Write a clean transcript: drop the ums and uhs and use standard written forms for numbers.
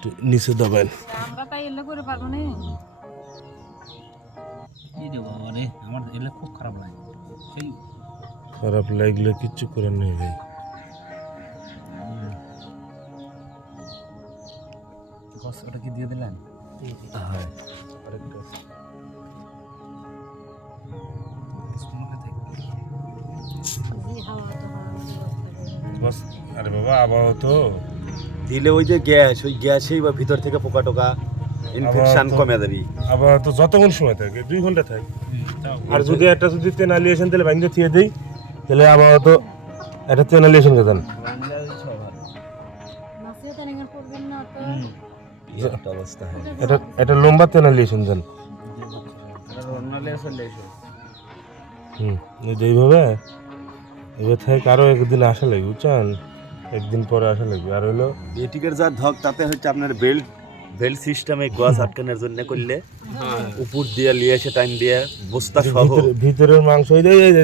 একটু নিচে দবান। আমরা তাই এলে করে পারবো না। কি রে বাবা রে, আমার এলে খুব খারাপ লাগে। সেই খারাপ লাগলে কিচ্ছু করার নেই ভাই। ওটা কি দিয়ে দিলেন? হ্যাঁ আরেকটা বাস। আরে বাবা আবহাওয়া তো দিলে ওই যে গ্যাস, ওই গ্যাসেই বা ভিতর থেকে পোকা টোকা ইনফেকশন কমে যাবে। আবহাওয়া তো যতক্ষণ সময় থাকে 2 ঘন্টা থাকে। আর যদি একটা যদি তেনালিয়েশন তাহলে ভাঙতে থিয়ে দেই, তাহলে আবহাওয়া তো একটা তেনালিয়েশন কথা না। অবস্থা হয় এটা লম্বা তেনালিয়েশন জান। এইভাবে এবার থেকে আরো একদিন আসা লাগবে, বুঝছেন? একদিন পরে আসা লাগবে। আর হলো এটিকের যা ধক তাতে হচ্ছে আপনার বেল্ট সিস্টেমে গাছ আটকানোর জন্য করলে উপর দিয়ে লিয়ে এসে টাইম দিয়ে বস্তা সহ ভিতরের মাংস এই যে